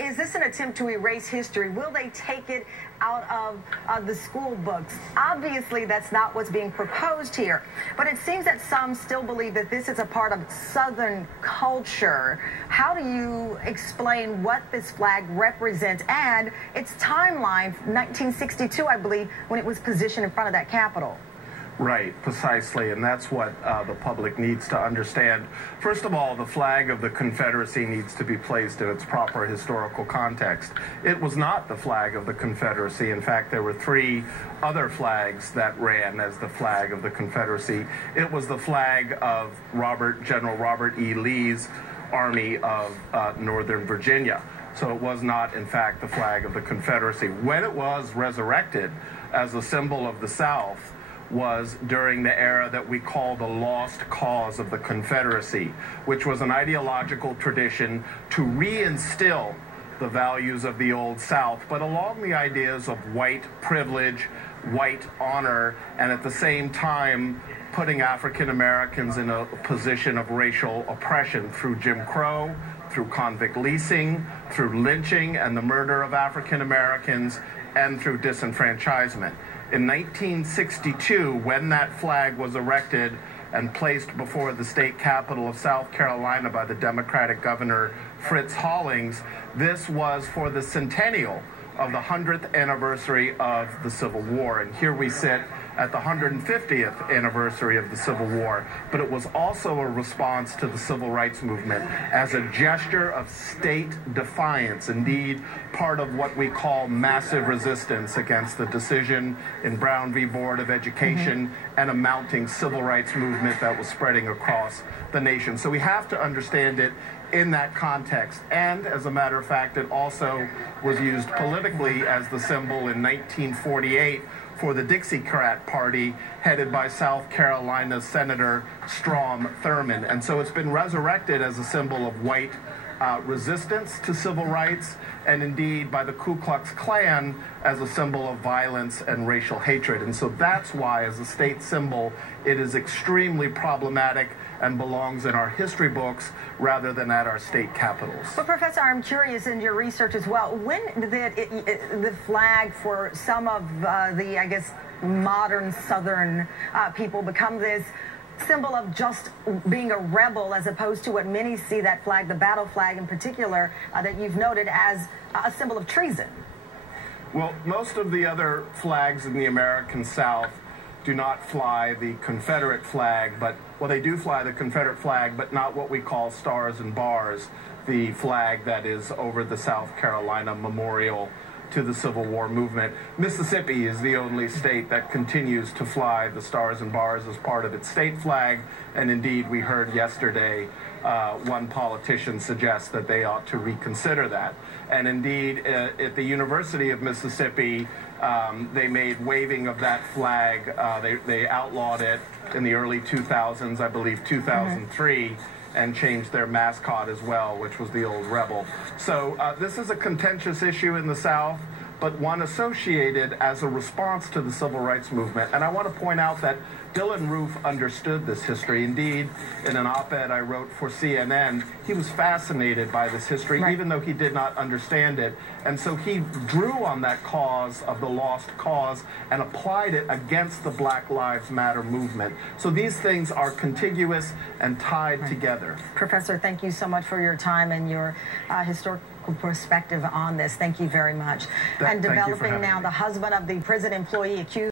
Is this an attempt to erase history? Will they take it out of the school books? Obviously, that's not what's being proposed here. But it seems that some still believe that this is a part of Southern culture. How do you explain what this flag represents and its timeline, 1962, I believe, when it was positioned in front of that Capitol? Right, precisely, and that's what the public needs to understand. First of all, the flag of the Confederacy needs to be placed in its proper historical context. It was not the flag of the Confederacy. In fact, there were three other flags that ran as the flag of the Confederacy. It was the flag of General Robert E. Lee's Army of Northern Virginia. So it was not, in fact, the flag of the Confederacy. When it was resurrected as a symbol of the South, was during the era that we call the lost cause of the Confederacy, which was an ideological tradition to reinstill the values of the Old South, but along the ideas of white privilege, white honor, and at the same time putting African Americans in a position of racial oppression through Jim Crow, through convict leasing, through lynching and the murder of African Americans, and through disenfranchisement. In 1962, when that flag was erected and placed before the state capitol of South Carolina by the Democratic Governor Fritz Hollings, this was for the centennial of the 100th anniversary of the Civil War. And here we sit at the 150th anniversary of the Civil War. But it was also a response to the Civil Rights Movement as a gesture of state defiance, indeed part of what we call massive resistance against the decision in Brown v. Board of Education and a mounting civil rights movement that was spreading across the nation. So we have to understand it in that context. And as a matter of fact, it also was used politically as the symbol in 1948 for the Dixiecrat Party, headed by South Carolina Senator Strom Thurmond. And so it's been resurrected as a symbol of white resistance to civil rights, and indeed by the Ku Klux Klan as a symbol of violence and racial hatred. And so that's why, as a state symbol, it is extremely problematic and belongs in our history books rather than at our state capitals. But Professor, I'm curious in your research as well, when did the flag for some of the, I guess, modern Southern people become this symbol of just being a rebel, as opposed to what many see that flag, the battle flag in particular, that you've noted as a symbol of treason? Well, most of the other flags in the American South do not fly the Confederate flag, but, well, they do fly the Confederate flag, but not what we call stars and bars, the flag that is over the South Carolina Memorial to the Civil War movement. Mississippi is the only state that continues to fly the stars and bars as part of its state flag, and indeed we heard yesterday one politician suggest that they ought to reconsider that. And indeed, at the University of Mississippi, they made waving of that flag, they outlawed it in the early 2000s, I believe 2003, and changed their mascot as well, which was the old rebel. So this is a contentious issue in the South, but one associated as a response to the Civil Rights Movement. And I want to point out that Dylan Roof understood this history. Indeed, in an op-ed I wrote for CNN, he was fascinated by this history, even though he did not understand it. And so he drew on that cause of the lost cause and applied it against the Black Lives Matter movement. So these things are contiguous and tied together. Professor, thank you so much for your time and your historical perspective on this. Thank you very much. And developing now, the husband of the prison employee accused